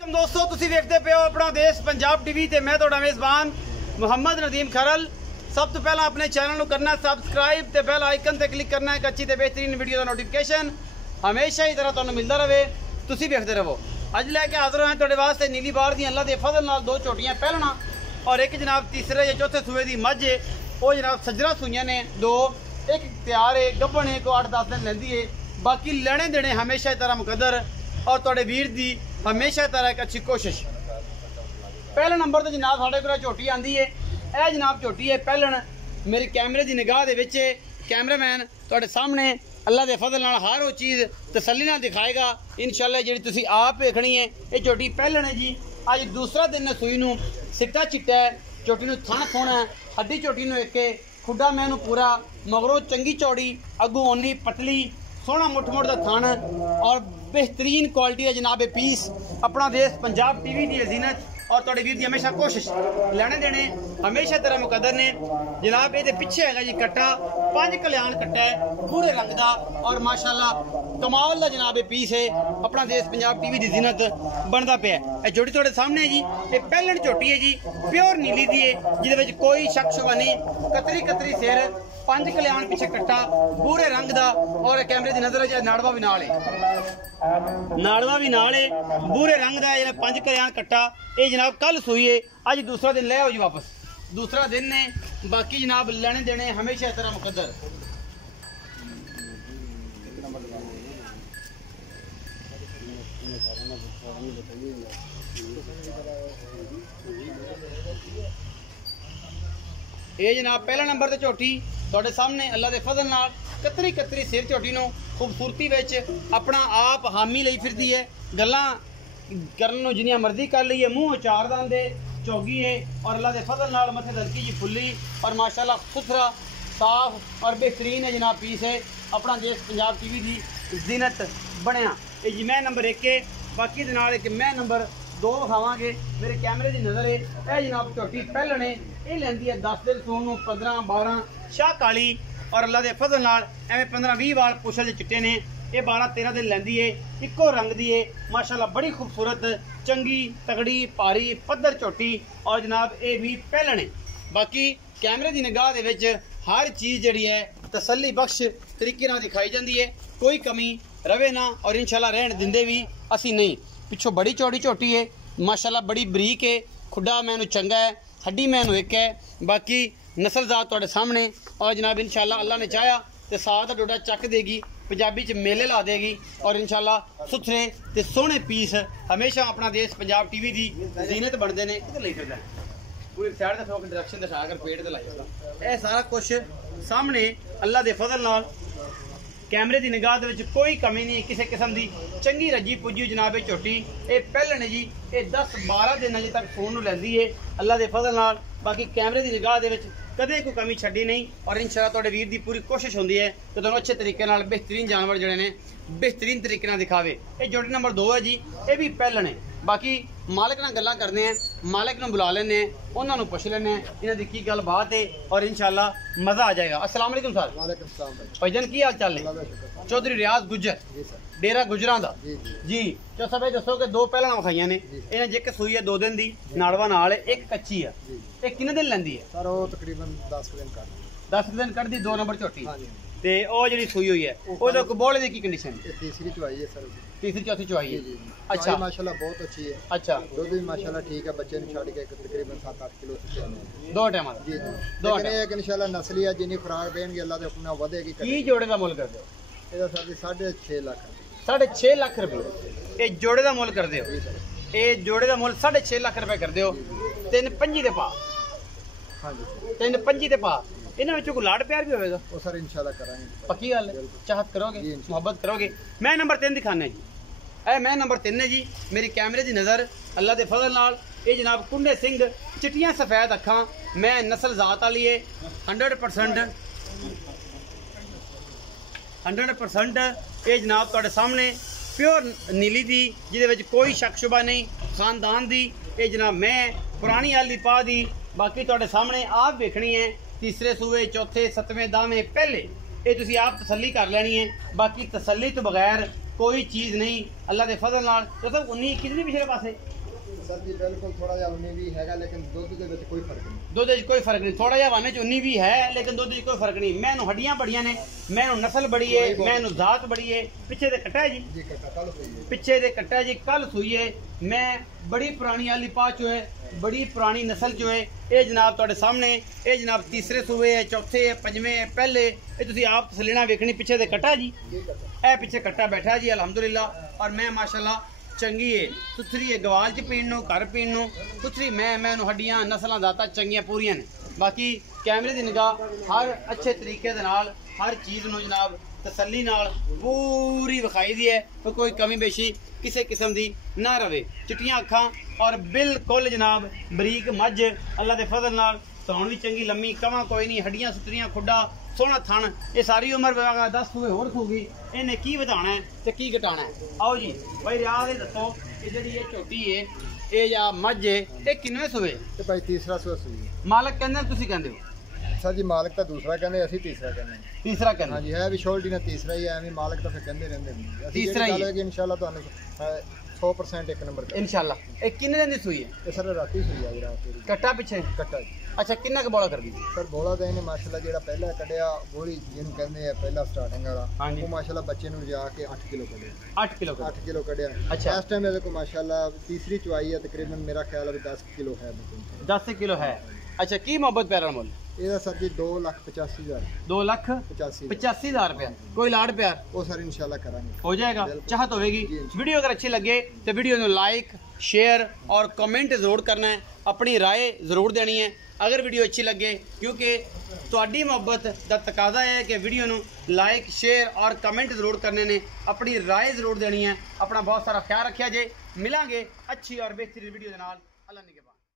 दोस्तों तुसी देखते पे हो अपना देश पंजाब टीवी ते मैं तुहाडा मेज़बान मुहम्मद नदीम खरल। सब तो पहला अपने चैनल को करना सबसक्राइब ते बेल आइकन ते क्लिक करना है अच्छी ते बेहतरीन वीडियो का नोटिफिकेशन हमेशा ही तरह तुहानू मिलता रहे। तुसी देखते रहो। अज लैके हाजिर हैं तुहाडे वास्ते नीली बार दी अल्लाह दे फजल नाल दो झोटियां पहलना और एक जनाब तीसरे या चौथे सूए दी मझ है। वो जनाब सज्जरा सूइयां ने दो, एक तैयार है गब्बन है को 8-10 दिन लैंदी है। बाकी लेने देने हमेशा तरह मुकद्दर और तुहाडे वीर दी हमेशा तरह एक अच्छी कोशिश। पहले नंबर तो जनाब साढ़े को झोटी आती है। यह जनाब झोटी है पहलन मेरे कैमरे की निगाह के विच कैमरामैन तुहाडे सामने अल्लाह के फजल नाल हर वो चीज़ तसल्ली नाल दिखाएगा इंशाअल्लाह। जी तुसी आप देखनी है ये झोटी पहलन है जी। अज दूसरा दिन है सूई नूं, सिट्टा चिट्टा है, झोटी नूं थण सोहना है, हड्डी झोटी नूं एक खुडा मैनू पूरा मगरों चंगी चौड़ी अगू ओनी पतली सोहना मुठ का थण और बेहतरीन क्वालिटी है जनाब पीस। अपना देश पंजाब टीवी की जीनत और तुहाडे वीर की हमेशा कोशिश लेने देने हमेशा तरह मुकद्दर ने जनाब। ये पिछे है जी कट्टा 5 कल्याण कट्टा है पूरे रंग का और माशाल्लाह कमाल का जनाब पीस है। अपना देश पंजाब टीवी की जीनत बनता पे है। जोड़ी थोड़े सामने है जी। ये पहलन झोटी है जी, प्योर नीली दी है जिहदे कोई शक शुबा नहीं। कतरी कतरी सिर, 5 कल्याण पिछे कट्टा पूरे रंग का और कैमरे की नजर है नाड़वा भी नाल है, नाड़वा भी नाल है पूरे रंग का 5 कल्याण कट्टा। ये जनाब कल सूई है, अज दूसरा दिन ले आओ जी वापस, दूसरा दिन ने। बाकी जनाब लेने देने हमेशा इस तरह मुकद्दर। ये जनाब पहला नंबर ते झोटी तुहाडे सामने अल्लाह के फजल नाल कतरी कतरी सिर झोटी नूं खूबसूरती विच अपना आप हामी लई फिरदी है। गल्लां करन नूं जिन्नियां मर्जी कर लईए, मूँह चार दांदे चौगी है और अल्लाह के फजल नाल मथे दलकी जी फुल्ली और माशाल्लाह सुथरा साफ और बेहतरीन है जनाब पीस है। अपना देश पंजाब टीवी की जीनत बनया ये जी मैं नंबर 1 है। बाकी दे नाल एक मैं नंबर 2 विखावांगे मेरे कैमरे की नज़र है। यह जनाब झोटी पहलन है, ये लैंदी है 10 दिन सून नूं 15-12 शाह काली और अल्लाह के फजल नाल एवं 15-20 वाल पुछल दे चिट्टे ने। ये 12-13 दिन लैंदी है, इको रंग दी है माशाल्लाह बड़ी खूबसूरत चंगी तगड़ी भारी पद्धर झोटी और जनाब ये भी पहलन है। बाकी कैमरे की निगाह दे विच हर चीज़ जिहड़ी है तसल्ली बख्श तरीके नाल दिखाई जाती है, कोई कमी रवे ना और इंशाल्लाह रहन दिंदे भी असी नहीं। पिछों बड़ी चौड़ी झोटी है माशाल्लाह बड़ी बरीक है, खुडा मैनू चंगा है, हड्डी मैनू एक है। बाकी नस्लजात तुहाडे सामने और जनाब इंशाल्लाह अल्लाह ने चाहा तो साल का डोडा चक देगी, पंजाबी च मेले ला देगी और इंशाल्लाह सुथरे ते सोहने पीस हमेशा अपना देश पंजाब टीवी की जीनत बनते हैं। किधर ले फिरदा पूरी साइड का थोड़ा डायरेक्शन दिखा कर पेट ते लाई सकदा। यह सारा कुछ सामने अल्लाह के फजल नाल कैमरे की निगाह दे कोई कमी नहीं, किसी किस्म की चंगी रजी पुजी जनाब झोटी। ये पहलन है जी, ये 10-12 दिन अजे तक फोन नूं लैंदी है अल्लाह के फजल नाल। बाकी कैमरे की निगाह दे कदे कोई कमी छड्डी नहीं और इंशाअल्लाह तुहाडे वीर की पूरी कोशिश होंदी है कि तुहानूं अच्छे तरीके नाल बेहतरीन जानवर जिहड़े ने बेहतरीन तरीके नाल दिखावे। ये झोटी नंबर 2 है जी, ये भी पहलन है। बाकी मालिक नाल गल्लां करने हैं, मालिक नूं बुला लेने, उन्होंने पुछ लेने इन्हां दी की गल बात है और इंशाअल्लाह मज़ा आ जाएगा। अस्सलाम वालेकुम सर। वालेकुम सलाम भाई। भाईजान की हाल चाल है? चौधरी रियाज गुज्जर डेरा गुजरां दा जी। तो सब दसो कि 2 पहलां विखाइयां ने, इन्हें जेक सूई है 2 दिन की नाड़वा नाल एक कच्ची है। ये किन्ने दिन लैंदी है सर? वो तकरीबन 10 दिन कर 10 दिन कट दी 2 नंबर झोटी ते ओ जेहड़ी सूई हुई है ओदे बोले दी की कंडीशन है? तीसरी चुवाई है सर, तीसरी चौथी चुवाई है। अच्छा माशाल्लाह बहुत अच्छी है। अच्छा दूध भी माशाल्लाह ठीक है, बच्चे ने छड़ के तकरीबन 7-8 किलो से 2 टाइम जी दो एक इंशाल्लाह नस्ली है जिन्नी खुराक देंगे अल्लाह दे अपना वधेगी। की जोड़े का मुल कर दो? ਇਹਦਾ ਸਰ 6.5 ਲੱਖ 6.5 ਲੱਖ रुपये ਇਹ ਜੋੜੇ ਦਾ ਮੁੱਲ ਕਰਦੇ ਹੋ? ਇਹ ਜੋੜੇ ਦਾ ਮੁੱਲ 6.5 ਲੱਖ रुपये ਕਰਦੇ ਹੋ। 3.25 ਦੇ ਪਾ? ਹਾਂਜੀ 3.25 ਦੇ ਪਾ। ਇਹਨਾਂ ਵਿੱਚੋਂ ਕੋਈ ਲਾੜ ਪਿਆਰ ਵੀ ਹੋਵੇਗਾ? ਉਹ ਸਰ इंशाल्लाह ਕਰਾਂਗੇ। पक्की गल है? चाहत करोगे, मोहब्बत करोगे? मैं नंबर 3 दिखाना है जी। ए मैं नंबर 3 है जी मेरी कैमरे की नज़र अल्लाह के फजल नाल। ये जनाब कुंडे सिंह चिट्टियां सफेद अखां मैं नस्ल जात वाली है 100% ये जनाब तुहाडे सामने प्योर नीली दी जिहदे कोई शक शुबा नहीं, खानदान दी। ये जनाब मैं पुरानी आली पा दी। बाकी तुहाडे सामने आप देखनी है तीसरे सूए चौथे 7वें 10वें पहले ये तुसी आप तसल्ली कर लेनी है। बाकी तसल्ली तो बगैर कोई चीज़ नहीं अल्लाह के फजल नाल। तो सब 19-21 नहीं पिछले पासे सर जी बिल्कुल थोड़ा जिहा 19 भी हैगा लेकिन दुध दे विच कोई फर्क नहीं। दुध कोई फर्क नहीं, थोड़ा जिहा वाने च 19 भी है लेकिन दुध कोई फर्क नहीं। मैनू हड्डियां बड़ियां ने, मैनू नस्ल बड़ी है, मैनू जात बड़ी है। पिछे दे कट्टा है जी कट्टा कल हुई है, पिछे दे कट्टा जी कल सूई है। मैं बड़ी पुरानी आली पा चो है, बड़ी पुरानी नस्ल चो है। ये जनाब तुहाडे सामने, ये जनाब तीसरे सूबे है, चौथे है, पंजवें है, पहले ये तुसीं आप तसलीना वेखनी। पिछे दे कट्टा जी, ए पिछे कट्टा बैठा जी अल्हम्दुलिल्लाह। और मैं माशाल्लाह चंगी है, सुथरी है, गवाल च पीण नूं, घर पीण नूं सुथरी। मैं हड्डियां नस्लां दाता चंगियां पूरियां ने। बाकी कैमरे की निगाह हर अच्छे तरीके दे नाल हर चीज़ नूं जनाब तसल्ली नाल पूरी विखाई दी है, तो कोई कमी बेशी किसी किस्म की ना रवे। चिट्टियां अखां और बिल्कुल जनाब बरीक मझ अल्लाह के फजल नाल। सौण भी चंगी लम्मी, कवां कोई नहीं, हड्डियां सुथरियां, खुड्डा सोहना थन। ये सारी उम्र 10 सूबे होर सूगी, इन्हें की वधाना है तो की घटाना है। आओ जी भाई रियाज दसो कि जी ये झोटी है ये या मझ है ये किन्ने सूबे? ते भाई तीसरा सूआ सूई है। मालक कहंदे तुसीं कहंदे हो? सर जी मालक तो दूसरा कहने, असी तीसरा कहने। तीसरा कहंदे? हाँ जी है भी छोटी ने तीसरा ही है, एवं मालक तो फिर कहते रहंदे ने। तीसरा ही है इंशाल्लाह तुहानू 100% एक नंबर इंशाल्लाह। ये किन्ने दिन दी सूई है? ये सर राती सूई है रात पूरी कट्टा पिछे कट्टा जी। अच्छा किन्ना क बौला कर दी? सर बोला तो इन्हें माशाल्लाह जेड़ा पहला कढ़िया बोली जिन्होंने कहते हैं पहला स्टार्टिंग वाला, हाँ जी। वो माशाल्लाह बच्चे ने जाके 8 किलो कढ़िया। 8 किलो कर 8 किलो कढ़िया। अच्छा। इस टाइम मेरे को माशाल्लाह तीसरी चुआई है, तकरीबन मेरा ख्याल है 10 किलो है। 10 किलो है। अच्छा की मोहब्बत प्यारा मुल? ये सर जी 2,85,000 2,85,000 रुपया। कोई लाड़ प्यार वो सर इंशाल्लाह करांगे, हो जाएगा, चाहत होगी। वीडियो अगर अच्छी लगे तो वीडियो को लाइक शेयर और कमेंट जरूर करना है, अपनी राय जरूर देनी है अगर वीडियो अच्छी लगे, क्योंकि तुहाडी मोहब्बत का तकाजा है कि वीडियो को लाइक शेयर और कमेंट जरूर करने ने, अपनी राय जरूर देनी है। अपना बहुत सारा ख्याल रखिया जे, मिलांगे अच्छी और बेहतरीन वीडियो के नाल। अल्लाह निगहबान।